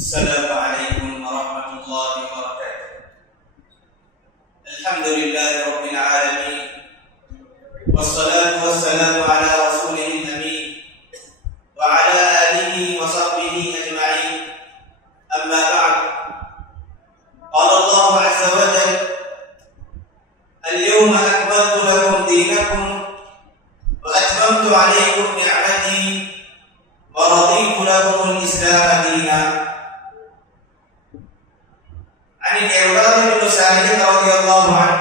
السلام عليكم ورحمة الله وبركاته. الحمد لله رب العالمين، والصلاة والسلام على رسوله الأمين وعلى آله وصحبه أجمعين. أما بعد، قال الله عز وجل: اليوم أكملت لكم دينكم وأتممت عليكم نعمتي ورضيت لكم الإسلام دينا. عن الإرباض بن سارية رضي الله عنه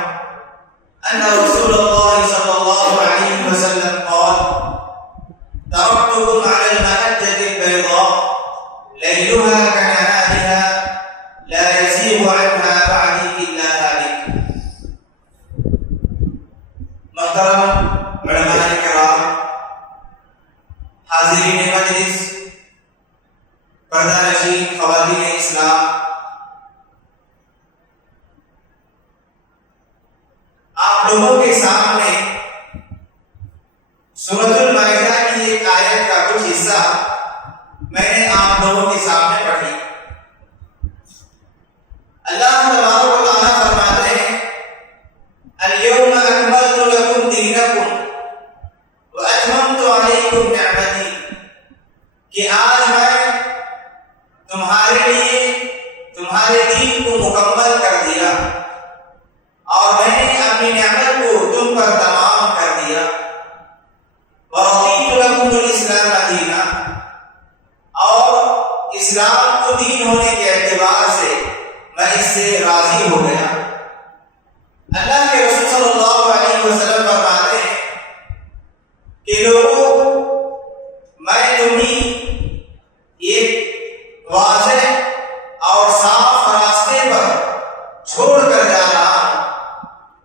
أن رسول الله صلى الله عليه وسلم قال: تركتكم على المحجة البيضاء ليلها كنهارها لا يزيغ عنها بعدي إلا هالك. محترم علماء کرام، حاضرین مجلس، پردہ نشین خواتین اسلام، آپ لوگوں کے سامنے سورۃ المائدہ کی ایک آیت کا کچھ حصہ میں نے آپ لوگوں کے سامنے پڑھی۔ اللہ تبارک و تعالیٰ فرماتے ہیں: اليوم اکملت لکم دینکم واتممت علیکم نعمتی، کہ آج میں تمہارے لیے تمہارے دین کو مکمل کر دیا اور میں نے اپنی نعمت کو تم پر تمام کر دیا۔ وَرَضِيتُ لَكُمُ الْإِسْلَامَ دِينًا، اور اسلام کو دین ہونے کے اعتبار سے میں اس سے راضی ہو گیا۔ اللہ کے رسول صلی اللہ علیہ وسلم فرماتے ہیں کہ لوگوں، میں تمہیں ایک واضح اور صاف راستے پر چھوڑ کر جا رہا ہوں،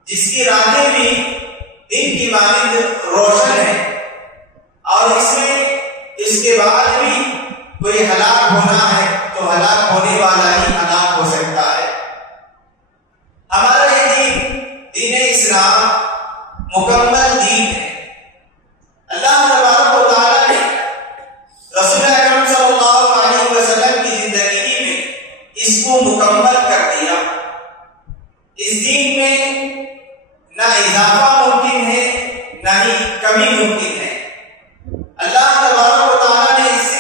جس کی راہیں بھی دن کی مانند روشن ہے، اور اس میں اس کے بعد بھی کوئی ہلاک ہونا ہے تو ہلاک ہونے والا ہی ہلاک ہو سکتا ہے۔ ہمارا یہ دین، دین اسلام، مکمل دین ہے۔ اللہ تبارک و تعالیٰ نے رسول اکرم صلی اللہ علیہ وسلم کی زندگی میں اس کو مکمل کر دیا۔ اس دین میں نہ اضافہ ممکن ہے نہ ہی کمی ممکن ہے۔ اللہ تبارک و تعالیٰ نے اس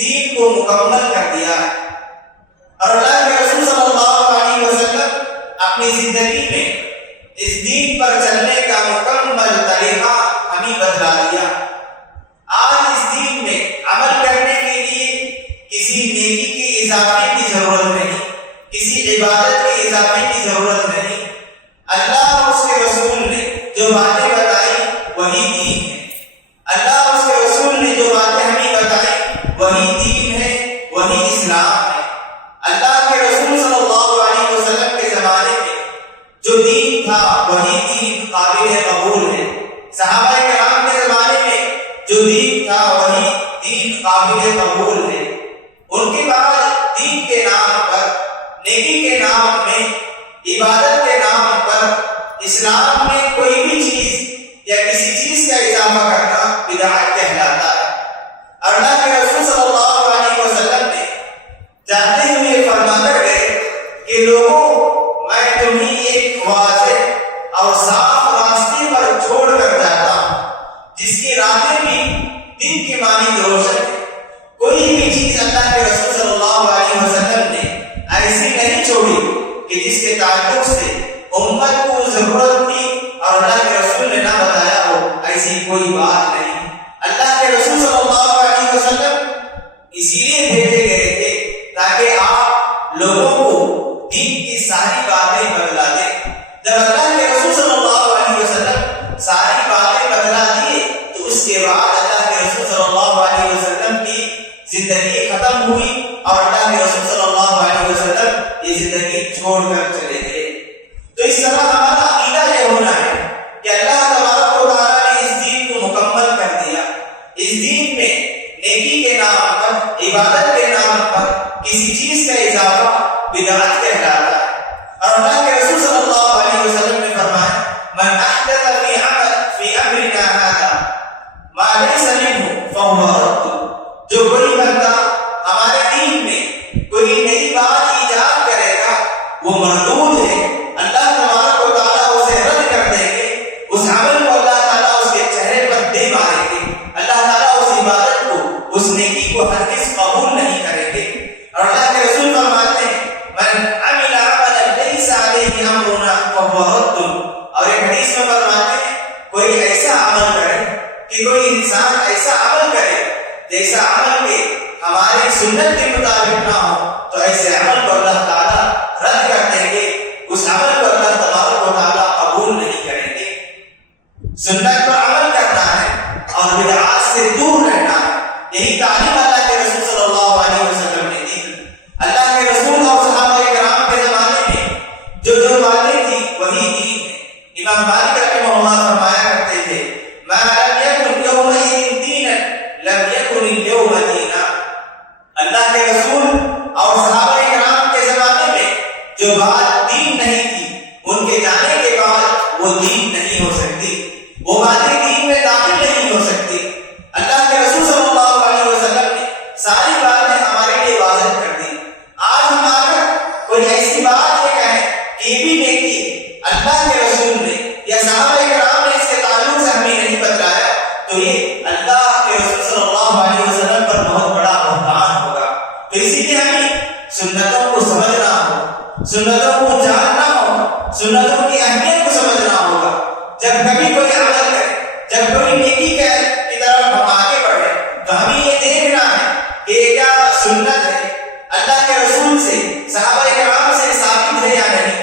دین کو مکمل کر دیا ہے، اور اللہ کے رسول صلی اللہ علیہ وسلم اپنی زندگی میں اس دین پر چلنے کا مکمل طریقہ ہمیں بتلا دیا۔ آج اس دین میں عمل کرنے کے لیے کسی نیکی کی اضافے کی ضرورت نہیں، کسی عبادت کے اضافے کی ضرورت نہیں۔ اللہ اور اس کے رسول نے جو باتیں بتائی وہی دین ہے۔ اللہ اور اس کے رسول نے جو باتیں ہمیں بتائی وہی دین ہے، وہی اسلام ہے۔ اللہ کے رسول صلی اللہ علیہ وسلم کے زمانے میں جو دین تھا وہی دین قابل قبول ہے۔ صحابہ کرام کے زمانے میں جو دین تھا وہی دین قابل قبول ہے۔ ان کے بعد دین کے نام پر، نیکی کے نام میں، عبادت کے نام پر اسلام میں کوئی بھی چیز یا کسی چیز کا اضافہ کرنا بدعت کہلاتا ہے۔ اور اللہ کے رسول صلی اللہ علیہ وسلم نے جانتے ہوئے فرماتے گئے کہ لوگوں، میں تمہیں ایک واضح اور صاف راستے پر چھوڑ کر جاتا ہوں، جس کی راہیں بھی دن کی مانند روشن ہے۔ کوئی بھی چیز اللہ کے رسول صلی اللہ علیہ وسلم نے ایسی نہیں چھوڑی کہ جس کے تعلق سے امت کو ضرورت تھی اور اللہ کے رسول نے نہ بتایا ہو، ایسی کوئی بات نہیں۔ اللہ کے رسول صلی اللہ علیہ وسلم اسی لیے بھیجے گئے تھے تاکہ آپ لوگوں کو دین کی ساری باتیں بتلا دیں۔ جب اللہ کے رسول صلی اللہ علیہ وسلم ساری باتیں بتلا دیے تو اس کے بعد اللہ کے رسول صلی اللہ علیہ وسلم کی زندگی ختم ہوئی اور اللہ کے رسول صلی اللہ علیہ وسلم یہ زندگی چھوڑ کر چلے گئے۔ تو اس طرح ہمارا عقیدہ یہ ہونا ہے کہ اللہ تبارک و تعالیٰ نے اس دین کو مکمل کر دیا۔ اس دین میں نیکی کے نام پر، عبادت کے نام پر کسی چیز کا اضافہ بدعت کہلاتا ہے۔ اور اللہ کے رسول صلی اللہ علیہ وسلم نے فرمایا: من احدث فی امرنا ھذا ما لیس منہ فہو رد۔ جو کوئی بندہ ہمارے دین میں اور اللہ کے رسول فرماتے ہیں من عمل عملا لیس علیہ امرنا فہو رد. اور ایک حدیث میں فرماتے ہیں کوئی ایسا عمل کرے کہ کوئی انسان ایسا عمل کرے جیسا عمل کے ہماری سنت کے مطابق نہ ہو تو ایسے عمل کو اللہ تعالیٰ رد کر دیں گے، اس عمل کو اللہ تبارک و تعالیٰ قبول نہیں کریں گے. سنت پر عمل کرنا ہے اور بدعات سے دور رہنا ہے، یہی تعلیم اللہ کے رسول صلی اللہ علیہ وسلم نے دی. اللہ کے رسول اور صحابہ کرام کے زمانے میں جو باتیں تھی وہی دین ہے. امام مالک رحمہ اللہ فرمایا کرتے تھے ما لم یکن یومئذ دینا لم یکن اليوم دینا. اللہ کے رسول اور صحابہ کرام کے زمانے میں جو بات دین نہیں تھی ان کے جانے کے بعد وہ دین نہیں ہو سکتی، وہ باتیں دین میں داخل نہیں ہو سکتی. اللہ کے رسول صلی اللہ علیہ وسلم نے ساری باتیں ہمارے لیے واضح کر دی. آج ہمارا کوئی ایسی بات یہ کہیں کہ یہ بھی نیکی اللہ کے رسول نے یا صحابہ کرام نے اس کے تعلق سے ہمیں نہیں بتلایا تو یہ اللہ کے رسول صلی اللہ علیہ وسلم پر بہت بڑا بہتان ہوگا. تو اسی لیے ہمیں سنتوں کو سمجھنا ہو، سنتوں کو جاننا ہو، سنتوں کی اہمیت کو سمجھنا ہوگا. جب کبھی کوئی عمل کرے، جب کوئی نیکی کی طرف ہم آگے بڑھے تو ہمیں یہ دیکھنا ہے کہ کیا سنت ہے اللہ کے رسول سے صحابہ کرام سے ثابت ہے یا نہیں.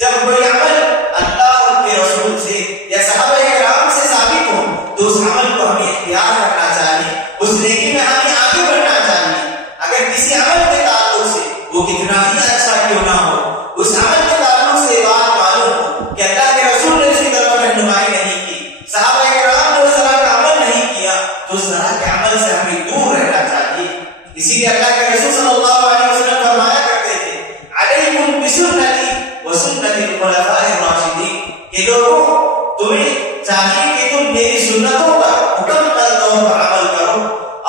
جب کوئی عمل اللہ کے رسول سے یا صحابہ کرام سے ثابت ہو تو اس عمل کو ہمیں اختیار کرنا چاہیے، اس نیکی میں ہمیں آگے بڑھنا چاہیے. اگر کسی عمل کے تعلق سے وہ کتنا ہی اچھا کیوں نہ ہو، اس عمل کے تعلق سے بات معلوم ہو کہ اللہ کے رسول نے اس کی طرف رہنمائی نہیں کی، صحابہ کرام نے اس طرح کا عمل نہیں کیا تو اس طرح کے عمل سے ہمیں دور رہنا چاہیے. اسی لیے اللہ کے رسول صلی اللہ علیہ وسلم فرمایا کرتے تھے علیکم بسنتی وسنت الخلفاء الراشدین کہ لوگوں تمہیں چاہیے کہ تم میری سنتوں پر مکمل طور پر عمل کرو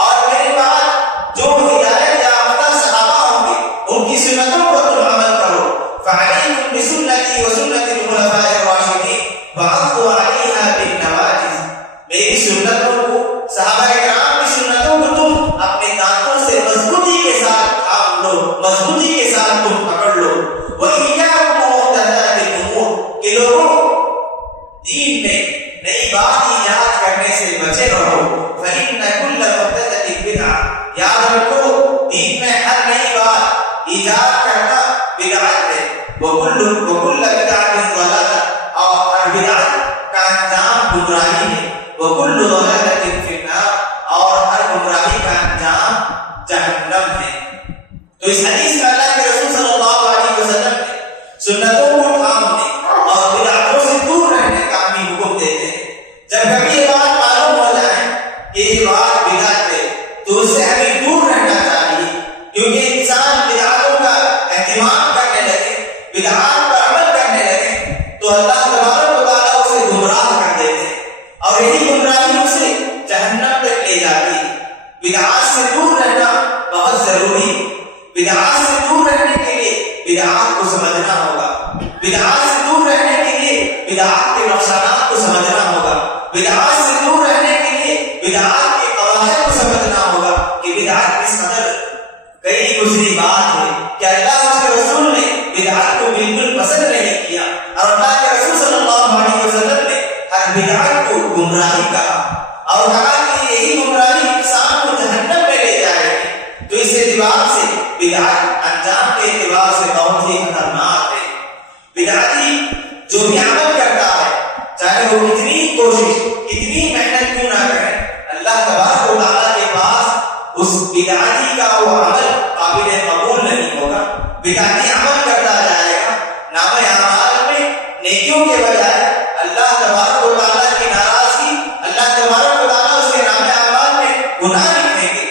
اور میرے بعد جو ہدایت یافتہ صحابہ ہوں گے ان کی سنتوں پر تم عمل کرو. فعلیکم بسنتی وسنت الخلفاء الراشدین وعضوا علیہا بالنواجذ. میری سنتوں کو، صحابہ کرام کی سنتوں کو تم اپنے دانتوں سے مضبوطی کے ساتھ تھام لو، مضبوطی کے ساتھ تم پکڑ لو. وَإِيَّاكُمْ وَمُحْدَثَاتِ الْأُمُورِ کہ لوگوں دین میں نئی بات ایجاد کرنے سے بچے رہو. فَإِنَّ كُلَّ مُحْدَثَةٍ بِدْعَةٍ یاد رکھو دین میں ہر نئی بات ایجاد کرنا بدعت ہے. وَكُلُّ بِدْعَةٍ ضَلَالَةٍ اور ہر بدعت کا انجام گمراہی ہے. وَكُلُّ ضَلَالَةٍ فِي النَّارِ اور ہر گمراہی کا انجام جہنم ہے. تو اس حدیث میں اللہ کے رسول صلی اللہ علیہ وسلم نے سنتوں کو تھامنے اور بدعتوں سے دور رہنے کا ہمیں حکم دیتے ہیں. جب کبھی یہ بات معلوم ہو جائے کہ یہ بات بدعت ہے تو اس سے ہمیں دور رہنا چاہیے، کیونکہ انسان بدعتوں کا اہتمام کرنے لگے، بدعات پر عمل کرنے لگے تو اللہ تبارک و تعالیٰ اسے گمراہ کر دیتے ہیں اور یہی گمراہی اسے جہنم تک لے جاتی ہے. بدعات سے دور رہنا بہت ضروری ہے. بدعات سے دور رہنے کے لیے بدعات کو سمجھنا ہوگا، بدعات سے دور رہنے کے لیے بدعات کے نقصانات کو سمجھنا ہوگا، بدعات سے دور رہنے کے لیے بدعات کے قواعد کو سمجھنا ہوگا کہ بدعات کس قدر کئی گزری بات ہے کہ اللہ اس کے رسول نے بدعات کو بالکل پسند نہیں کیا اور اللہ کے رسول صلی اللہ علیہ وسلم نے ہر بدعت کو گمراہی کہا اور کہا کہ یہی گمراہی انسان کو جہنم میں لے جائے گی. تو اس اعتبار سے بدعت انجام کے اعتبار سے بہت ہی خطرناک ہے. بدعتی جو بھی عمل کرتا ہے چاہے وہ کتنی کوشش کتنی محنت کیوں نہ کرے، اللہ تبارک و تعالیٰ کے پاس اس بدعتی کا وہ عمل قابل قبول نہیں ہوگا. بدعتی عمل کرتا جائے گا، نام اعمال میں نیکیوں کے بجائے اللہ تبارک و تعالیٰ کی ناراضگی، اللہ تبارک و تعالیٰ اس کے نام اعمال میں گناہ لکھیں گے.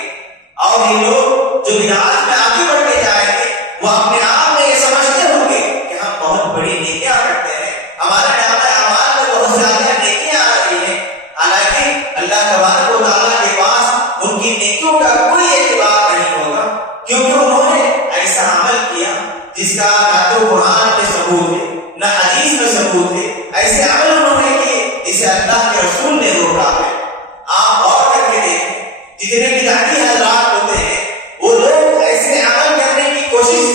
اور یہ لوگ جو بدعات میں آگے بڑھتے جائیں گے وہ اپنے آپ میں یہ سمجھتے ہوں گے کہ ہم بہت بڑی نیکیاں کرتے ہیں، ہمارے نام اعمال میں بہت زیادہ نیکیاں آ رہی ہیں، حالانکہ اللہ تبارک و تعالیٰ کے پاس ان کی نیکیوں کا کوئی اعتبار نہیں ہوگا، کیونکہ انہوں نے ایسا عمل کیا جس کا نہ تو قرآن میں ثبوت ہے نہ حدیث میں ثبوت ہے. ایسے عمل انہوں نے کیے جسے اللہ کے رسول نے روکا ہے. آپ غور کر کے دیکھیں جتنے بدعتی حضرات ہوتے ہیں وہ لوگ ایسے عمل کرتے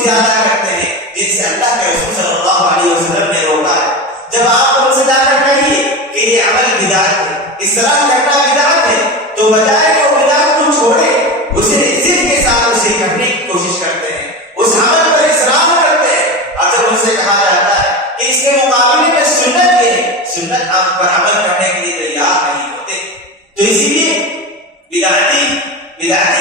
سے زیادہ کرتے ہیں جن سے اللہ کے رسول صلی اللہ علیہ وسلم نے روکا ہے. جب آپ ان سے زیادہ کہیے کہ یہ عمل بدعت ہے، اس طرح کرنا بدعت ہے، تو بجائے کہ وہ بدعت کو چھوڑے اسے ضد کے ساتھ اسے کرنے کی کوشش کرتے ہیں، اس عمل پر اصرار کرتے ہیں. اور جب ان سے کہا جاتا ہے کہ اس کے مقابلے میں سنت یہ ہے، سنت آپ پر عمل کرنے کے لیے تیار نہیں ہوتے. تو اسی لیے بدعتی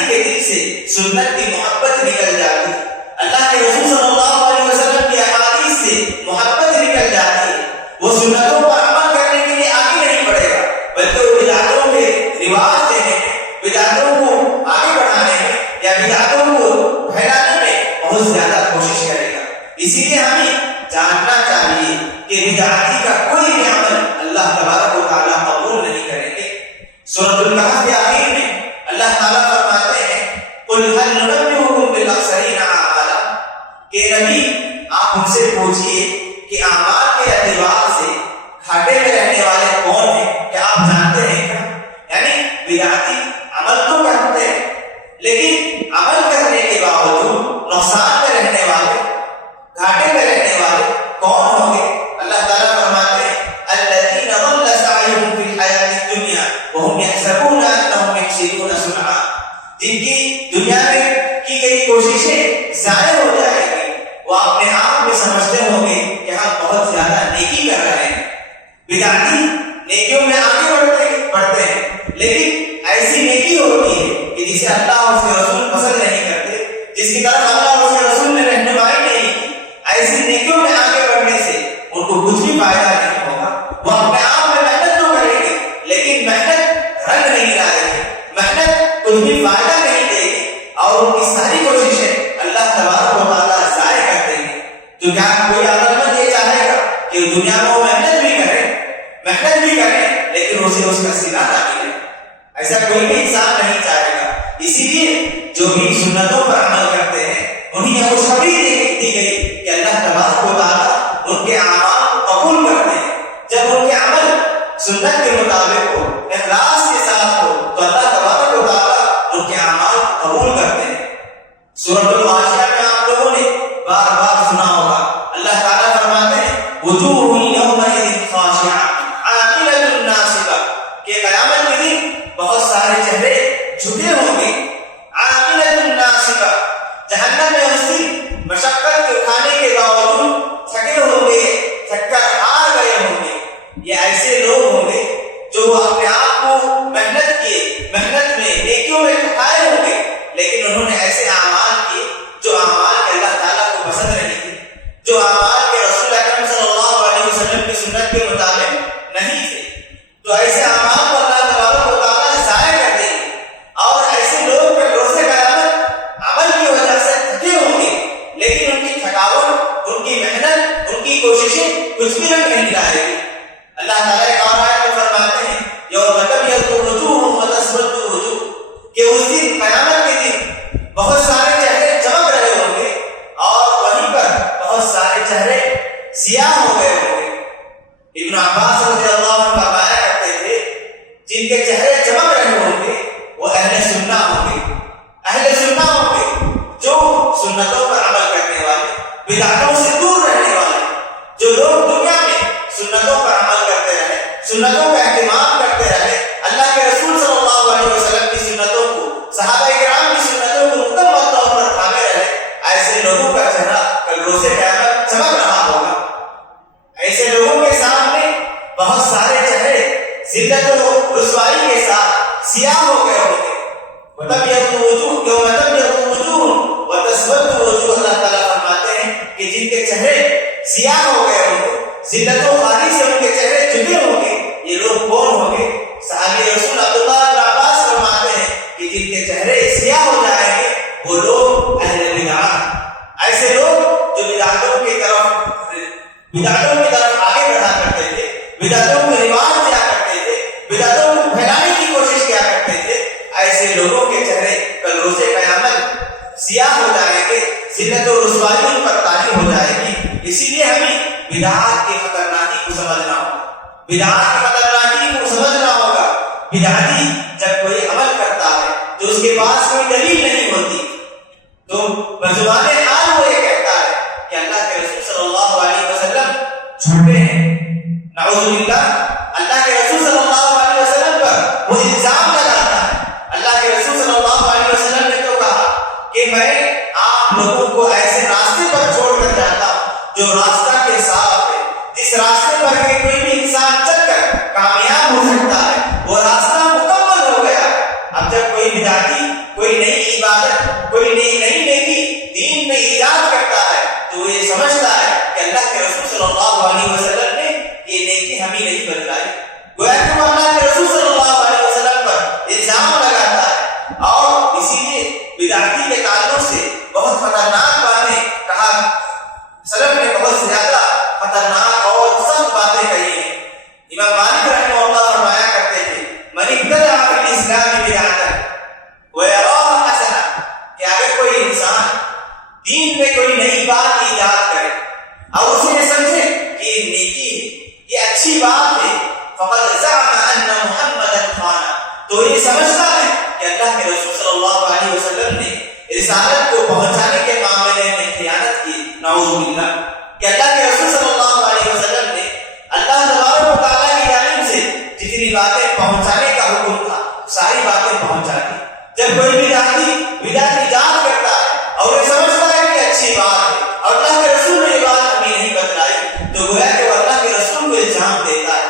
کے دل سے سنت کی محبت نکل جاتی ہے، اللہ کے رسول صلی اللہ علیہ وسلم کی احادیث سے محبت نکل جاتی ہے. وہ سنتوں پر عمل کرنے کے لیے آگے نہیں بڑھے گا، بلکہ وہ بدعتوں کے رواج دینے میں، بدعتوں کو آگے بڑھانے میں یا بدعتوں کو پھیلانے میں بہت زیادہ کوشش کرے گا. اسی لیے ہمیں جاننا چاہیے کہ بدعتی کا کوئی بھی عمل اللہ تبارک و تعالیٰ قبول نہیں کریں گے. سورۃ الکہف کے آخر میں اللہ تعالیٰ فرماتے ہیں قُلْ هَلْ نُنَبِّئُكُم بِالْأَخْسَرِينَ أَعْمَالًا، کہ نبی آپ ان سے پوچھئے کہ اعمال کے اعتبار سے گھاٹے میں رہنے والے کون ہیں، کیا آپ جانتے ہیں کیا؟ یعنی بدعتی عمل تو کرتے ہیں لیکن عمل کرنے کے باوجود نقصان میں رہنے والے، گھاٹے میں رہنے والے کون ہوں گے؟ اللہ تعالیٰ فرماتے ہیں الذین ضل سعیہم فی الحیاۃ الدنیا وہم یحسبون انہم یحسنون صنعا، جن کی دنیا میں کی گئی کوششیں ضائع ہو جائیں گی، وہ اپنے آپ میں سمجھتے ہوں گے کہ ہم بہت زیادہ نیکی کر رہے ہیں. بدعتی نیکیوں میں آگے بڑھتے ہیں لیکن ایسی نیکی ہوتی ہے کہ جسے اللہ اور اس کے رسول پسند نہیں کرتے، جس کی طرف اللہ اور اس کے رسول نے رہنمائی نہیں کی. ایسی نیکیوں میں آگے بڑھنے سے ان کو کچھ بھی فائدہ نہیں ہوگا. وہ اپنے آپ میں محنت تو کریں گے لیکن محنت رنگ نہیں لائے گی، محنت کچھ بھی فائدہ نہیں دے گی اور ان کی ساری کوششیں اللہ تبارک و تعالیٰ ضائع کر دیں گے. تو کیا کوئی عقل مند یہ چاہے گا کہ دنیا میں وہ محنت بھی کرے لیکن اسے اس کا صلہ نہ ملے؟ ایسا کوئی بھی انسان نہیں چاہے گا. اسی لیے جو بھی سنتوں پر عمل کرتے ہیں انہیں یہ خوشخبری دی گئی کہ اللہ تبارک و تعالیٰ ان کے اعمال قبول کرتے ہیں. جب ان کے عمل سنت کے مطابق ہو، اخلاص کے ساتھ ہو، تو اللہ تبارک و تعالیٰ ان کے اعمال قبول کرتے ہیں. سورۃ الغاشیہ میں آپ لوگوں نے بار بار سنا ہوگا، اللہ تعالیٰ فرماتے ہیں وجوہ یومئذ خاشعہ عاملۃ ناصبہ، کہ قیامت کے دن بہت سارے چہرے جھکے ہوں گے. عاملۃ ناصبہ، جہنم میں اس دن مشقت کے اٹھانے کے باوجود تھکے ہوں گے، تھک کر ہار گئے ہوں گے. یہ ایسے لوگ ہوں گے جو اپنے آپ کو محنت میں نیکیوں میں تھکائے ہوں گے لیکن انہوں نے ایسے اعمال کیے جو اعمال کے اللہ تعالیٰ کو پسند نہیں تھے، جو اعمال کے رسول اکرم صلی اللہ علیہ وسلم کی سنت کے مطابق نہیں تھے. تو ایسے اعمال کو اللہ تبارک و تعالیٰ ضائع کر دیں گے اور ایسے لوگ پھر روز قیامت عمل کی وجہ سے تھکے ہوں گے لیکن ان کی تھکاوٹ، ان کی محنت، ان کی کوششیں کچھ بھی رنگ نہیں لائے گی. اللہ تعالیٰ ایک اور آیت میں فرماتے ہیں یوم تبیض وجوہ وتسود وجوہ، کہ اس دن قیامت کے دن بہت سارے چہرے چمک رہے ہوں گے اور وہیں پر بہت سارے چہرے سیاہ ہو گئے ہوں گے. ابن عباس رضی اللہ عنہ فرمایا کرتے تھے جن کے چہرے چمک رہے ہوں گے وہ اہل سنہ ہوں گے، جو سنتوں پر عمل کرنے والے، بدعتوں سے دور رہنے والے، جو لوگ دنیا میں سنتوں پر عمل کرتے رہے، سنتوں کا اہتمام کرتے رہے، اللہ کے رسول صلی اللہ علیہ وسلم کی سنتوں کو، صحابہ کرام کی سنتوں کو مکمل طور پر تھامے رہے. ایسے لوگوں کا چہرہ کل روز قیامت چمک رہا ہوگا. ایسے لوگوں کے سامنے بہت سارے چہرے ذلت و رسوائی کے ساتھ سیاہ ہو گئے ہوں گے. وتبیض وجوہ یوم تبیض وجوہ وتسود وجوہ، اللہ تعالیٰ فرماتے ہیں کہ جن کے چہرے سیاہ ہو گئے ہوں گے، ذلت و خواری سے ان کے چہرے جھکے ہوں گے، یہ لوگ کون ہوں گے؟ صحابی رسول عبداللہ بن عباس فرماتے ہیں کہ جن کے چہرے سیاہ ہو جائیں گے وہ لوگ اہل بدعت، ایسے لوگ جو بدعتوں کی طرف آگے بڑھا کرتے تھے، بدعتوں کو رواج دیا کرتے تھے، بدعتوں کو پھیلانے کی کوشش کیا کرتے تھے. ایسے لوگوں کے چہرے کل روز قیامت سیاہ ہو جائیں گے، ذلت و رسوائی ان پر طاری ہو جائے گی. اسی لیے ہمیں بدعات کی خطرناکی کو سمجھنا ہوگا. بدعتی جب کوئی عمل کرتا ہے تو اس کے پاس کوئی دلیل نہیں ہوتی تو بزبان حال وہ یہ کہتا نعوذ باللہ اللہ کے رسول صلی اللہ علیہ وسلم پر وہ الزام لگاتا ہے. اللہ کے رسول صلی اللہ علیہ وسلم نے تو کہا کہ میں آپ لوگوں کو ایسے راستے پر چھوڑ کر جاتا ہوں جو راستہ کے صاف ہے, جس راستے پر کہ کوئی بھی انسان چل کر کامیاب ہو سکتا ہے, وہ راستہ مکمل ہو گیا. اب جب کوئی بدعتی کوئی نئی عبادت کوئی نئی نیکی دین میں ایجاد کرتا ہے تو یہ سمجھتا ہے کہ اللہ کے رسول صلی اللہ علیہ وسلم نے یہ نیکی ہمیں نہیں بتلائی. گویا کہ وہ اللہ کے رسول صلی اللہ علیہ وسلم پر الزام لگاتا ہے. اور اسی لیے بدعتی کے تعلق سے بہت خطرناک باتیں کہا, سلف نے بہت زیادہ خطرناک اور سخت باتیں کہی ہیں. امام مالک رحمہ اللہ فرمایا کرتے تھے من ابتدع فی الاسلام بدعۃ ویراها حسنہ, کہ اگر کوئی انسان دین میں کوئی نئی بات ایجاد کرے اور اسے یہ سمجھے کہ یہ نیکی ہے, یہ اچھی بات ہے, فقد زعم ان محمدا خان, تو یہ سمجھتا ہے کہ اللہ کے رسول صلی اللہ علیہ وسلم نے رسالت کو پہنچانے کے معاملے میں خیانت کی. نعوذ باللہ کہ اللہ کے رسول صلی اللہ علیہ وسلم نے اللہ تبارک و تعالیٰ کی جانب سے جتنی باتیں پہنچانے کا حکم تھا ساری باتیں پہنچا دی. جب کوئی بدعت ایجاد کرتا ہے اور یہ سمجھتا ہے کہ اچھی بات ہے اور اللہ کے رسول نے یہ بات ہمیں نہیں بتلائی, تو گویا کہ وہ اللہ کے رسول کو الزام دیتا ہے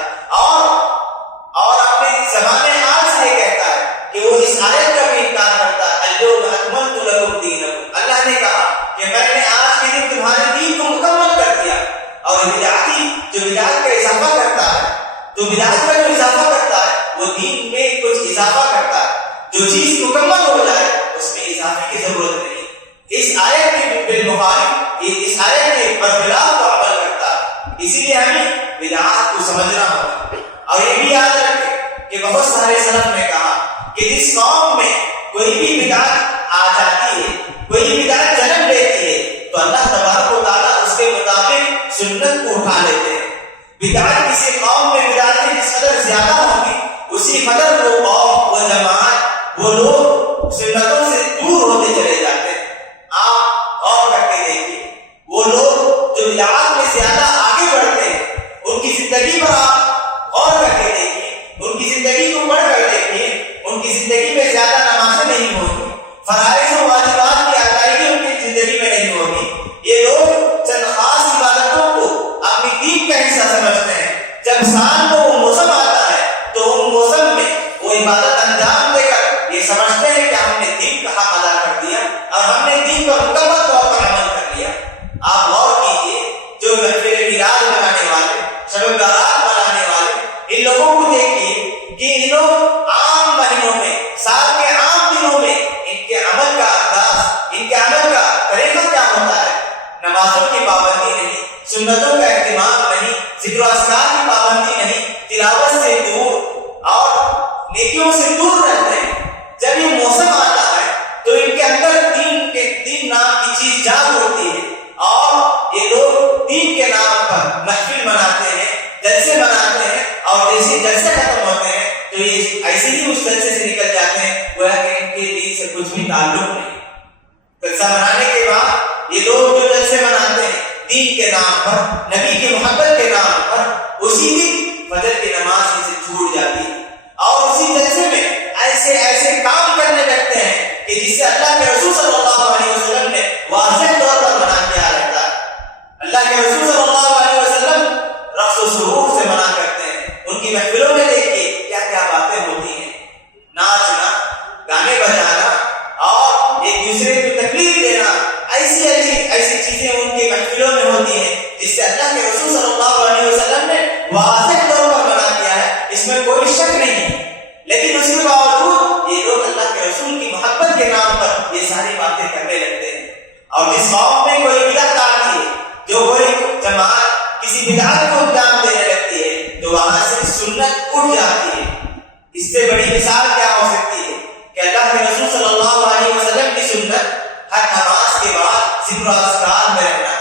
اور اپنے زمانے آج سے یہ کہتا ہے کہ وہ اس آیت کا بھی انکار کرتا ہے الیوم اکملت لکم دینکم. اللہ نے کہا کہ میں نے آج کے دن تمہارے دین کو مکمل کر دیا. اور بدعتی جو بدعت کا اضافہ کرتا ہے, تو بدعت کا جو اضافہ کرتا ہے وہ دین میں کچھ اضافہ کرتا ہے. جو چیز مکمل ہو جائے اس میں اضافے کی ضرورت نہیں. اس آیت کے بالمخالف اس آیت کے برخلاف کو عمل کرتا ہے. اسی لیے ہمیں بدعات کو سمجھنا ہوگا. اور یہ بھی یاد رکھیں کہ بہت سارے سلف نے کہا کہ جس قوم میں کوئی بھی بدعت آ جاتی ہے, کوئی بدعت جنم لیتی ہے, تو اللہ تبارک و تعالیٰ اس کے مطابق سنت کو اٹھا لیتے ہیں. بدعت کسی قوم میں بدعتیں جس قدر زیادہ ہوگی اسی قدر وہ قوم, وہ جماعت, وہ لوگ سنتوں سے دور ہوتے چلے جاتے ہیں. آپ غور کر کے دیکھیے, وہ لوگ جو بدعات میں زیادہ آگے بڑھتے ہیں ان کی زندگی پر آپ غور کر کے دیکھیے, ان کی زندگی کو پڑھ کر دیکھیے, ان کی زندگی میں زیادہ نمازیں نہیں ہوگی, فرائض و واجبات کی ادائیگی ان کی زندگی میں نہیں ہوگی. یہ لوگ چند خاص عبادتوں کو اپنی دین کا حصہ سمجھتے ہیں. جب سال کو وہ موسم آتا ہے تو ان موسم میں وہ عبادت انجام دے کر یہ سمجھتے ہیں کہ ہم نے دین کا حق ادا کر دیا اور ہم نے دین پر مکمل طور پر عمل کر لیا. آپ غور کیجیے, جو محفل میلاد منانے والے, شب برات منانے والے, ان لوگوں کو دیکھیے کہ ان لوگ عام مہینوں میں, سال کے عام دنوں میں ان کے عمل کا انداز, ان کے عمل کا طریقہ کیا ہوتا ہے. نمازوں کی پابندی نہیں, سنتوں کا اہتمام نہیں, ذکر و اذکار کی پابندی نہیں, تلاوت سے دور اور نیکیوں سے دور رہتے ہیں. جب یہ موسم آتا ہے تو ان کے اندر دین نام کی چیز جاگ ہوتی ہے اور یہ لوگ دین کے نام پر محفل مناتے ہیں, جلسے مناتے ہیں, اور جیسے جلسے ختم ہوتے ہیں تو یہ ایسے ہی اس جلسے سے نکل جاتے ہیں گویا کہ ان کے دین سے کچھ بھی تعلق نہیں. جلسہ منانے کے بعد یہ لوگ جو جلسے مناتے ہیں دین کے نام پر, نبی کی محبت کے نام پر, اسی دن فجر کی نماز ان سے چھوٹ جاتی ہے اور اسی جلسے میں ایسے کام کرنے لگتے ہیں کہ جس سے اللہ کے رسول صلی اللہ علیہ وسلم نے واضح طور پر منع کیا رہتا ہے. اللہ کے رسول صلی اللہ علیہ وسلم رقص و سرور سے منع کرتے ہیں. ان کی محفلوں میں دیکھیے کیا کیا باتیں ہوتی ہیں, ناچنا, گانے بجانا اور ایک دوسرے کو تکلیف دینا, ایسی چیزیں ان کی محفلوں میں ہوتی ہیں جس سے اللہ کے رسول صلی اللہ علیہ وسلم نے واضح طور پر منع کیا ہے. اس میں کوئی شک نہیں ہے, لیکن اس کے باوجود یہ لوگ اللہ کے رسول کی محبت کے نام پر یہ ساری باتیں کرنے لگتے ہیں. اور جس قوم میں کوئی بدعت آتی ہے, جو کوئی جماعت کسی بدعت کو انجام دینے لگتی ہے تو وہاں سے سنت اٹھ جاتی ہے. اس سے بڑی مثال کیا ہو سکتی ہے کہ اللہ کے رسول صلی اللہ علیہ وسلم کی سنت ہر نماز کے بعد ذکر و اذکار میں رہنا,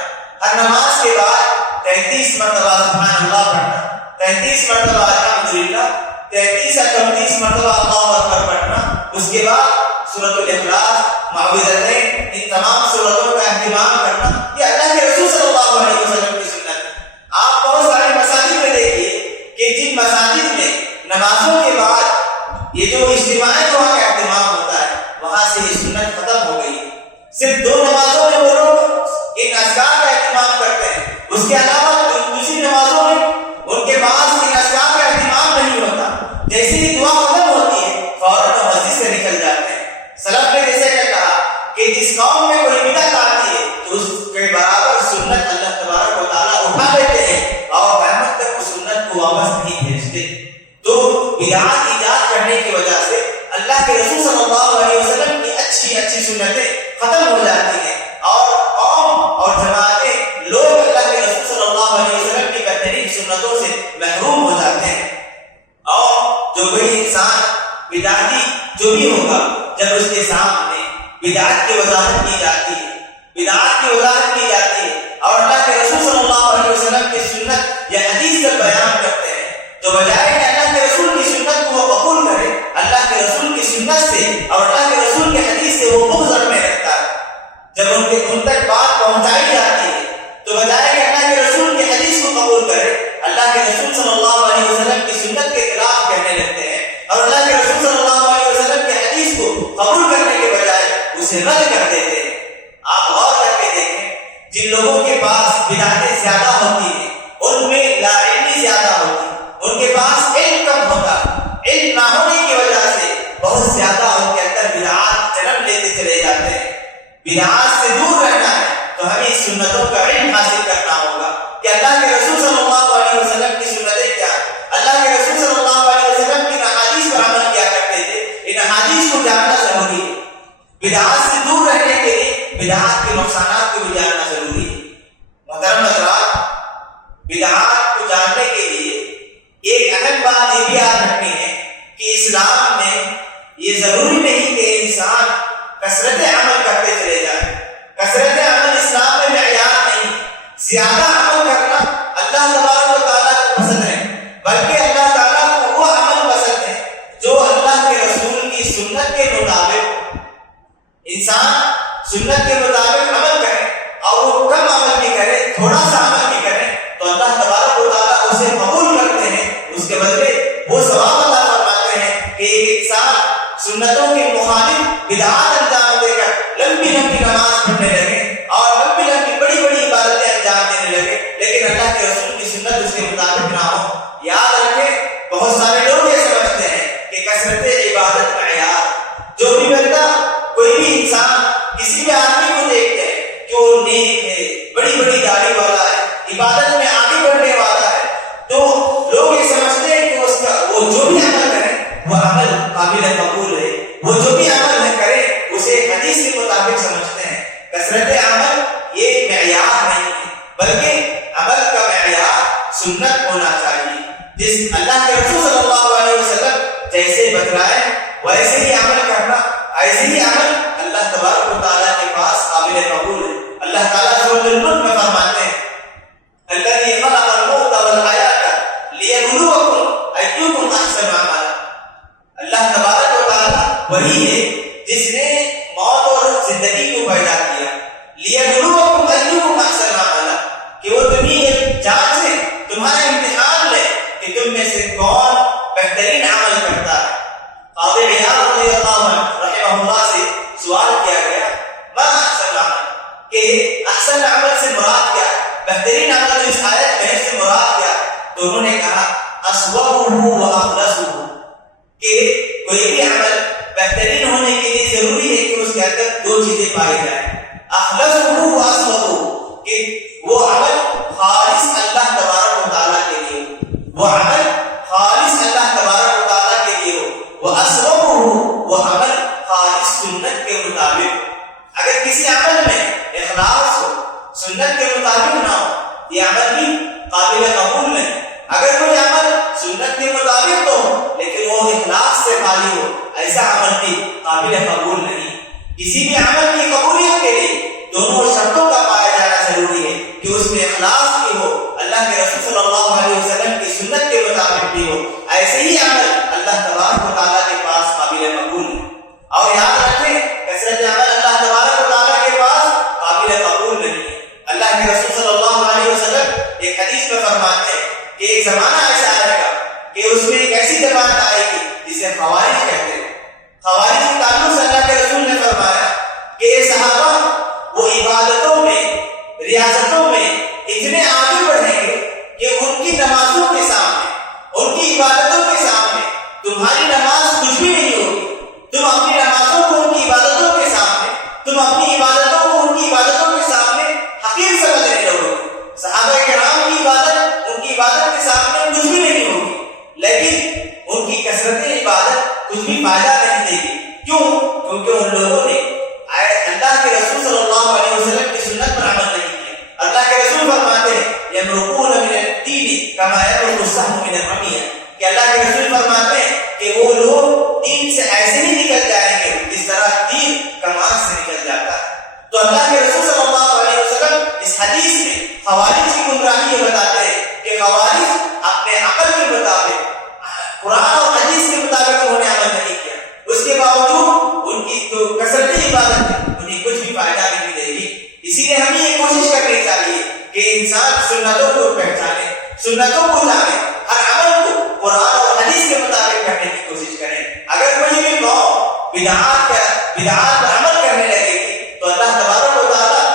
ہر نماز کے بعد 33 مرتبہ سبحان اللہ پڑھنا, 33 مرتبہ الحمدللہ, 33 یا 34 مرتبہ اللہ اکبر پڑھنا. اس کے بعد سورۃ الاخلاص, معوذتین, ان تمام سورتوں کا اہتمام کرنا. یہ اللہ کے رسول صلی اللہ علیہ وسلم کی سنت ہے. آپ بہت سارے مساجد میں دیکھیے اجتماعی دعا کا اہتمام ہوتا ہے وہاں سے یہ سنت ختم ہو گئی. صرف 2 نمازوں میں وہ لوگ ان اذکار کا اہتمام کرتے ہیں, اس کے علاوہ دوسری نمازوں میں ان کے پاس ان اذکار کا اہتمام نہیں ہوتا. جیسے ہی دعا ختم ہوتی ہے فوراً وہ مسجد سے نکل جاتے ہیں. سلف نے جیسے کہ کہا کہ جس قوم میں کوئی بدعت آتی ہے تو اس کے برابر سنت اللہ تبارک و تعالیٰ اٹھا لیتے ہیں اور قیامت تک اس سنت کو واپس نہیں بھیجتے. تو بدعات ایجاد کرنے کی وجہ سے اللہ کے رسول صلی اللہ علیہ وسلم کی اچھی اچھی سنتیں ختم ہو جاتی ہیں اور قوم اور جماعتیں لوگ اللہ کے رسول صلی اللہ علیہ وسلم کی بہترین سنتوں سے محروم ہو جاتے ہیں. اور جو کوئی انسان بدعتی جو بھی ہوگا جب اس کے سامنے بدعت کی وضاحت کی جاتی ہے اور اللہ کے رسول صلی اللہ علیہ وسلم کی سنت یا حدیث کا بیان کرتے ہیں تو بجائے کہ اللہ کے رسول کی سنت کو وہ قبول کرے اللہ کے رسول کی سنت سے اور اللہ کے رسول کے حدیث سے وہ بغض میں رکھتا ہے. جب ان تک بات پہنچائی جاتی ہے تو بجائے کہ اللہ کے رسول کی حدیث کو قبول کرے اللہ کے رسول صلی اللہ علیہ وسلم کی سنت کے خلاف کہنے لگتے ہیں اور اللہ کے رسول صلی اللہ علیہ وسلم کی حدیث کو قبول کرنے کے بجائے اسے رد کر دیتے ہیں. آپ غور کر کے دیکھیں جن لوگوں کے پاس بدعتیں زیادہ ہوتی ہیں ان میں لا علمی زیادہ ہوتی ہے, ان کے پاس علم کم ہوتا, علم نہ ہونے کی وجہ سے بہت زیادہ ان کے اندر بدعات جنم لیتے چلے جاتے ہیں. بدعات سے دور رہنا ہے تو ہمیں سنتوں کا علم حاصل کرنا ہوگا کہ اللہ کے رسول صلی اللہ علیہ وسلم کی سنتیں کیا ہیں. اللہ کے رسول صلی اللہ علیہ وسلم کی احادیث پر عمل کیا کرتے تھے, ان احادیث کو جاننا ضروری ہے. بدعات سے دور رہنے کے لیے بدعات کے نقصانات کو بھی جاننا ضروری ہے. محترم حضرات, بدعات کو جاننے کے لیے ایک اہم بات یہ بھی یاد رکھنی ہے کہ اسلام میں یہ ضروری نہیں کہ انسان کثرت عمل کرتے چلے جائے. کثرت عمل اسلام میں معیار نہیں. زیادہ عمل کرنا اللہ تبارک و تعالیٰ کو پسند ہے, بلکہ اللہ تعالیٰ کو وہ عمل پسند ہے جو اللہ کے رسول کی سنت کے مطابق انسان سنت کے مطابق عمل کرے اور وہ کم عمل بھی کرے, تھوڑا سا عمل بھی کرے تو اللہ تبارک و تعالیٰ اسے قبول کرتے ہیں. اس کے بدلے وہ ثواب عطا فرماتے ہیں کہ ایک انسان سنتوں کے مخالف بدعات انجام دے کر لمبی نماز پڑھنے لگے اور لمبی بڑی عبادتیں انجام دینے لگے لیکن اللہ کے رسول کی سنت اس کے مطابق نہ ہو. یاد رکھیں بہت سارے لوگ یہ سمجھتے ہیں کہ کثرت عبادت معیار. جو بھی بندہ کوئی بھی انسان کسی بھی آدمی کو دیکھتے ہیں کہ وہ نیک ہے, بڑی داڑھی والا ہے, عبادت میں آگے بڑھنے والا ہے, تو لوگ یہ سمجھتے ہیں کہ اس کا وہ جو بھی عمل کرے وہ عمل قابل قبول ہے, وہ جو بھی عمل نہ کرے اسے حدیث کے مطابق سمجھتے ہیں. کثرت عمل یہ معیار نہیں ہے بلکہ عمل کا معیار سنت ہونا چاہیے. جس اللہ کے رسول صلی اللہ علیہ وسلم جیسے بتلائے ویسے ہی عمل کرنا, ایسے ہی عمل اللہ تبارک و تعالیٰ کے پاس قابل قبول ہے. اللہ تعالیٰ سورۃ الملک میں فرماتے ہیں الذی خلق الموت والحیاۃ لیبلوکم ایکم احسن عملا. اللہ تبارک و تعالیٰ وہی ہے جس نے موت اور زندگی کو پیدا کیا, لیبلوکم ایکم احسن عملا, کہ وہ تمہیں جانچے, تمہارا امتحان لے کہ تم میں سے کون بہترین عمل کرتا ہے. قاضی عیاض رضی اللہ عنہ رحمہ اللہ سے سوال کیا گیا ما احسن عمل, کہ احسن عمل سے مراد کیا ہے, بہترین عمل جو اس آیت میں سے مراد کیا ہے, تو انہوں نے کہا اصوبہ و اخلصہ, کہ کوئی بھی عمل بہترین ہونے کے لیے ضروری ہے کہ اس کے اندر 2 چیزیں پائی جائیں, اخلصہ و اصوبہ, کہ وہ عمل خالص اللہ تبارک و تعالیٰ کے لیے ہو, وہ عمل خالص اللہ تبارک و تعالیٰ کے لیے ہو, وہ اصوبہ وہ عمل خالص سنت کے مطابق. اگر کسی عمل میں اخلاص ہو, سنت کے مطابق نہ ہو, یہ عمل بھی قابل قبول نہیں. اگر کوئی عمل سنت کے مطابق تو ہو لیکن وہ اخلاص سے خالی ہو, ایسا عمل بھی قابل قبول نہیں. کسی بھی عمل کی قبولیت کے لیے دونوں شرطوں کا پایا جانا ضروری ہے کہ اس میں اخلاص بھی ہو, اللہ کے رسول صلی اللہ علیہ وسلم کی سنت کے مطابق بھی ہو, ایسے ہی عمل اللہ تبارک و تعالیٰ کے پاس قابل قبول ہے. اور یاد رکھیں کثرت عمل اللہ تبارک و تعالیٰ کے پاس قابل قبول نہیں ہے. اللہ کے رسول صلی اللہ علیہ وسلم ایک حدیث میں فرماتے ہیں کہ ایک زمانہ ایسا آئے گا کہ اس میں ایک ایسی جماعت آئے گی جسے خوارج کہتے ہیں. ریاستوں میں اتنے آگے بڑھیں گے کہ ان کی نمازوں کے سامنے، ان کی عبادتوں کے سامنے تمہاری نماز کچھ بھی نہیں ہوگی. تم اپنی نمازوں کو ان کی عبادتوں کے سامنے، تم اپنی عبادتوں کو ان کی عبادتوں کے سامنے حقیر سمجھنے لگو گے. صحابہ کرام کی عبادت ان کی عبادت کے سامنے کچھ بھی نہیں ہوگی، لیکن ان کی کثرت عبادت کچھ بھی فائدہ نہیں دے گی. کیوں؟ کیونکہ ان لوگوں نے اللہ کے رسول صلی اللہ علیہ وسلم کی سنت پر عمل نہیں کیا. اللہ کے رسول فرماتے ہیں یمرقون من الدین کما یمرق السهم من الرمیہ، کہ اللہ کے رسول فرماتے ہیں کہ وہ لوگ دین سے ایسے ہی نکل جائیں گے جس طرح تیر کمان سے نکل جاتا ہے. تو اللہ کے رسول صلی اللہ علیہ وسلم اس حدیث میں خوارج کی گمراہی یہ بتاتے ہیں کہ خوارج اپنے عقل کے مطابق، قرآن اور حدیث کے مطابق انہوں نے عمل نہیں کیا، اس کے باوجود ان کی جو کثرت عبادت ہے انہیں کچھ بھی فائدہ نہیں دے گی. اسی لیے ہمیں یہ کوشش کرنی چاہیے کہ انسان سنتوں کو پہچانے، سنتوں کو جانے، ہر عمل کو قرآن اور حدیث کے مطابق کرنے کی کوشش کریں. اگر کوئی بھی قوم بدعات پر عمل کرنے لگے گی تو اللہ تبارک و تعالیٰ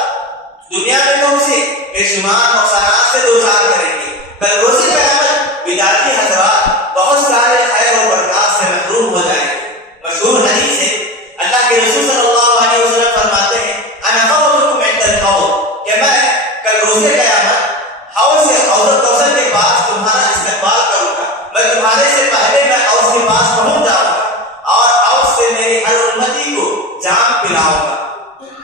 دنیا میں تو اسے بے شمار نقصانات سے دوچار کریں گے. کل روز قیامت بدعتی حضرات بہت سارے خیر و برکات سے محروم ہو جائیں گے. مشہور حدیث ہے، اللہ کے رسول صلی اللہ علیہ وسلم فرماتے ہیں انا خبرکم عند الحوض، کہ میں کل روز قیامت حوض کوثر کے پاس تمہارا استقبال کروں گا. میں تمہارے سے پہلے میں حوض کے پاس پہنچ جاؤں گا اور حوض سے میری ہر امتی کو جام پلاؤں گا.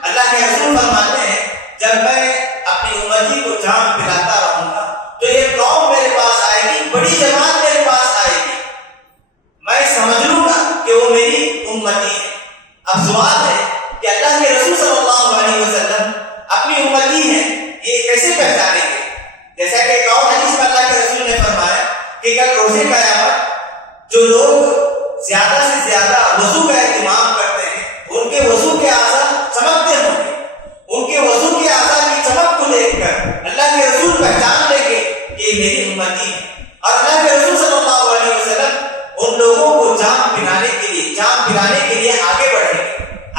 اللہ کے رسول فرماتے ہیں جب میں اپنی امتی کو جام پلاتا رہوں گا تو ایک قوم میرے پاس آئے گی، بڑی جماعت میرے پاس آئے گی، میں سمجھ لوں گا کہ وہ میری امتی ہے. اب سوال ہے کہ اللہ کے رسول صلی اللہ علیہ وسلم اپنی امتی ہے یہ کیسے پہچانیں گے؟ جیسا کہ ایک اور حدیث میں اللہ کے رسول نے فرمایا کہ کل روز قیامت جو لوگ زیادہ سے زیادہ وضو کا اہتمام کرتے ہیں ان کے وضو کے اعضاء چمکتے ہوں گے. ان کے وضو کے اعضاء کی چمک کو دیکھ کر اللہ کے رسول پہچان لیں گے کہ یہ میری امتی ہے. اور اللہ کے رسول صلی اللہ علیہ وسلم ان لوگوں کو جام پلانے کے لیے آگے بڑھیں گے.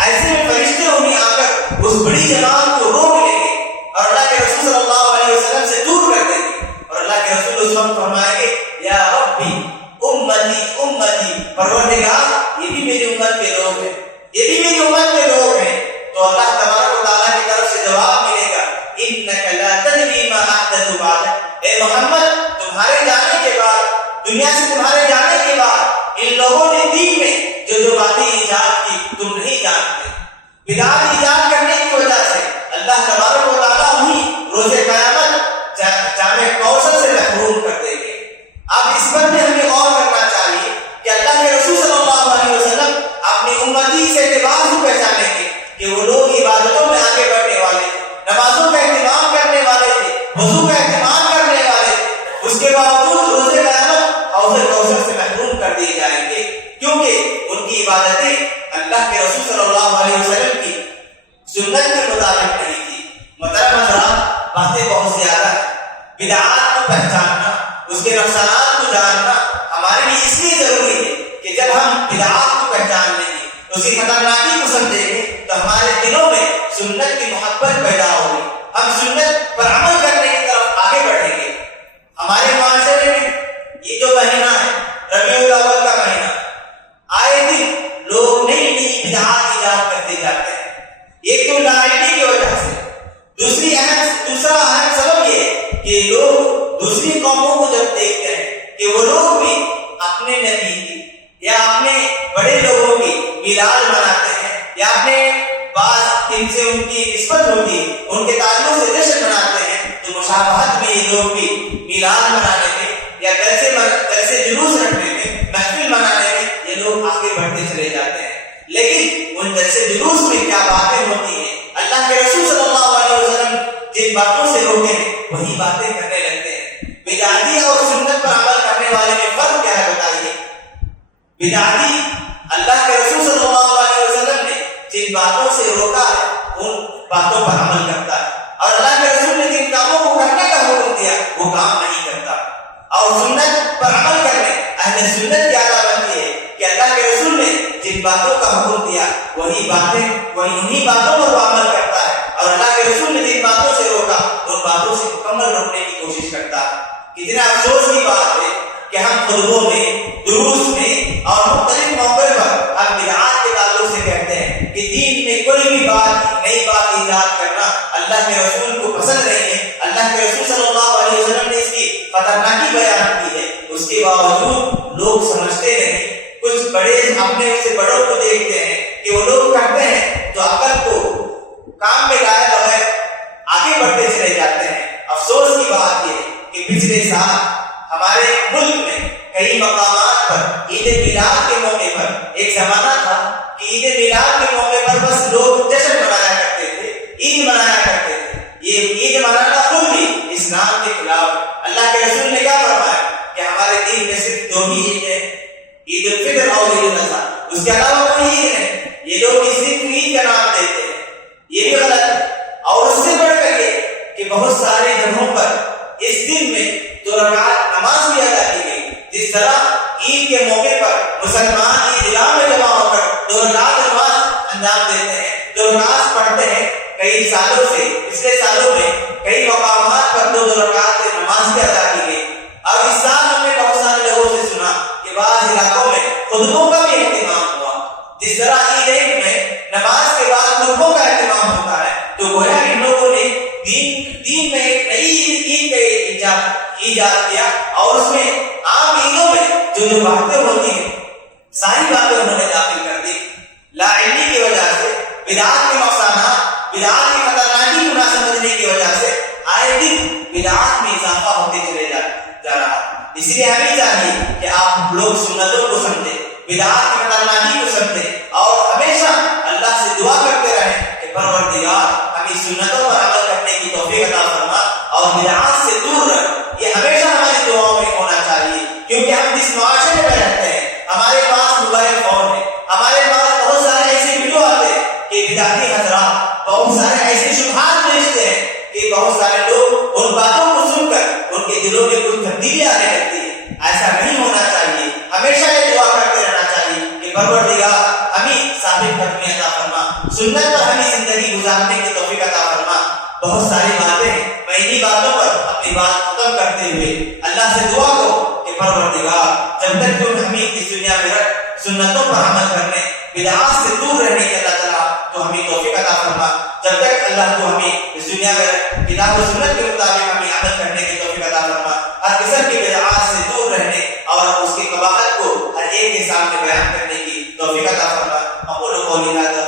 ایسے میں فرشتے انہیں آ کر اس بڑی جماعت کو روک لیں گے اور اللہ کے رسول صلی اللہ علیہ وسلم سے دور کر دیں گے. اور اللہ کے رسول اس وقت فرمائیں گے یا ربی امتی امتی، پروردگار یہ بھی میری امت کے لوگ ہیں، یہ بھی میری امت کے لوگ ہیں. تو اللہ تبارک و تعالیٰ کی طرف سے جواب ملے گا انک لا تدری ما احدث بعدک، اے محمد تمہارے جانے کے بعد، دنیا سے تمہارے جانے کے بعد ان لوگوں نے دین میں جو باتیں ایجاد کی تم نہیں جانتے. بدعات ایجاد کرنے کی وجہ سے اللہ تبارک و تعالیٰ انہیں روز قیامت جامع کوثر سے محروم کر دیں گے. اب اس پر بھی ہمیں غور کرنا چاہیے کہ اللہ کے رسول صلی اللہ علیہ وسلم اپنی امتی سے اعتبار سے پہچانیں گے کہ وہ لوگ عبادتوں میں آگے بڑھنے والے تھے، نمازوں کا اہتمام کرنے والے تھے، وضو کا اہتمام کرنے والے تھے، اس کے باوجود روز قیامت حوض کوثر سے محروم کر دیے جائیں گے کیونکہ ان کی عبادتیں اللہ کے رسول صلی اللہ علیہ وسلم کی سنت کے مطابق نہیں تھی. محترم حضرات، باتیں بہت زیادہ ہیں. بدعات کو پہچاننا، اس کے نقصانات کو جاننا ہمارے لیے اس لیے ضروری ہے کہ جب ہم بدعات کو پہچان لیں گے، اس کی خطرناکی کو سمجھیں گے تو ہمارے دلوں میں سنت کی محبت پیدا ہوگی، ہم سنت پر عمل کرنے کی طرف آگے بڑھیں گے. ہمارے معاشرے میں یہ جو مہینہ ہے ربیع الاول کا مہینہ، آئے دن لوگ نئی نئی بدعات ایجاد کرتے جاتے ہیں. ایک تو نااہلی کی وجہ سے، دوسرا اہم سبب یہ ہے کہ لوگ دوسری قوموں کو جب دیکھتے ہیں کہ وہ لوگ بھی اپنے نبی کی یا اپنے بڑے لوگوں کی میلاد مناتے ہیں یا اپنے بعض ان سے ان کی نسبت ہوتی ہے ان کے تعلق سے جشن مناتے ہیں، تو مشابہت میں یہ لوگ بھی میلاد منانے میں یا جلسے جلوس رکھنے میں، محفل منانے میں یہ لوگ آگے بڑھتے چلے جاتے ہیں. لیکن ان جلسے جلوس میں کیا باتیں ہوتی ہیں، اللہ کے رسول صلی اللہ علیہ وسلم جن باتوں سے روکے ہیں وہی باتیں کرنے لگتے ہیں. بدعتی اور سنت پر عمل کرنے والے میں فرق کیا ہے بتائیے؟ بدعتی اللہ کے رسول صلی اللہ علیہ وسلم نے جن باتوں سے روکا ہے ان باتوں پر عمل کرتا ہے، اور اللہ کے رسول نے جن کاموں کو کرنے کا حکم دیا وہ کام نہیں کرتا. اور سنت پر عمل کرنے اہل سنت کی علامت یہ ہے کہ اللہ کے رسول نے جن باتوں کا حکم دیا وہی انہی باتوں پر وہ عمل کرتا ہے، اور اللہ کے رسول نے جن باتوں سے روکا کتنا افسوس کی بات ہے کہ ہم خطبوں میں، دروس میں اور مختلف موقع پر ہم بدعات کے تعلق سے کہتے ہیں کہ دین میں کوئی بھی بات، نئی بات ایجاد کرنا اللہ کے رسول کو پسند نہیں ہے۔ اللہ کے رسول صلی اللہ علیہ وسلم نے اس کی خطرناکی بیان کی ہے، اس کے باوجود لوگ سمجھتے نہیں۔ کچھ بڑے اپنے سے بڑوں کو دیکھتے ہیں کہ وہ لوگ کرتے ہیں تو عقل کو کام میں لائے بغیر آگے بڑھتے چلے جاتے ہیں۔ افسوس کی بات یہ کہ پچھلے سال ہمارے ملک میں کئی مقامات پر عید میلاد کے موقع پر ایک زمانہ تھا کہ عید میلاد کے موقع پر بس لوگ جشن منایا کرتے تھے، عید منایا کرتے تھے۔ یہ عید منانا خود بھی اسلام کے خلاف ہے۔ اللہ کے رسول نے کیا فرمایا کہ ہمارے دین میں صرف دو ہی عید ہے، عید الفطر اور عید الاضحیٰ، اس کے علاوہ کوئی عید نہیں۔ یہ لوگ اس دن کو عید کا نام دیتے ہیں، یہ بھی غلط ہے۔ اور اس سے بڑھ کر یہ کہ بہت سارے جگہوں پر اس دن میں 2 رکعت نماز بھی ادا کی گئی۔ جس طرح عید کے موقع پر مسلمان عیدگاہ میں جمع ہو کر 2 رکعت نماز انجام دیتے ہیں، 2 رکعت پڑھتے ہیں، کئی سالوں سے، پچھلے سالوں میں کئی مقامات پر 2 رکعت نماز بھی ادا کی گئی۔ اور اس سال ہم نے بہت سارے لوگوں سے سنا کہ بعض علاقوں میں خطبوں کا بھی اہتمام ہوا۔ جس طرح عید میں نماز کے بعد خطبوں کا اہتمام ہوتا ہے، تو گویا ان لوگوں نے دین میں ایک نئی عید کا ایجاد کیا، اور اس میں عام عیدوں میں جو باتیں ہوتی ہیں ساری باتیں انہوں نے داخل کر دی۔ لا علمی کی وجہ سے، بدعات کے نقصانات، بدعات کی خطرناکی کو نہ سمجھنے کی وجہ سے آئے دن بدعات میں اضافہ ہوتے چلے جا رہا ہے۔ اس لیے ہمیں چاہیے کہ آپ لوگ سنتوں کو سمجھیں، بدعات کی خطرناکی کو سمجھیں، اور ہمیشہ اللہ سے دعا کرتے رہیں کہ پروردگار ہمیں سنتوں پر عمل کرنے کی توفیق عطا فرما اور بدعات سے دور رکھ۔ یہ ہمیشہ ہماری دعاؤں میں ہونا چاہیے، کیونکہ ہم جس معاشرے میں رہتے ہیں، ہمارے پاس موبائل فون ہے، ہمارے پاس بہت سارے ایسے ویڈیو آتے ہیں کہ بدعتی حضرات بہت سارے ایسے شبہات بھیجتے ہیں کہ بہت سارے لوگ ان باتوں کو سن کر ان کے دلوں میں کچھ تبدیلی آنے لگتی ہے۔ ایسا نہیں ہونا چاہیے، ہمیشہ یہ دعا کرتے رہنا چاہیے کہ پروردگار ہمیں ثابت قدمی عطا فرما، سنت پر ہمیں زندگی گزارنے کی توفیق عطا فرما۔ بہت ساری باتیں ہیں، میں انہی باتوں پر اپنی بات ختم کرتے ہوئے اللہ سے دعا کرو کہ پروردگار جب تک تم ہمیں اس دنیا میں رکھ، سنتوں پر عمل کرنے، بدعات سے دور رہنے کی اللہ تعالیٰ تو ہمیں توفیق عطا فرما۔ جب تک اللہ تو ہمیں اس دنیا میں کتاب و سنت کے مطابق ہمیں عمل کرنے کی توفیق عطا فرما، ہر قسم کی بدعات سے دور رہنے اور اس کی قباحت کو ہر ایک کے سامنے بیان کرنے کی توفیق عطا فرما۔ اقول قولی ھذا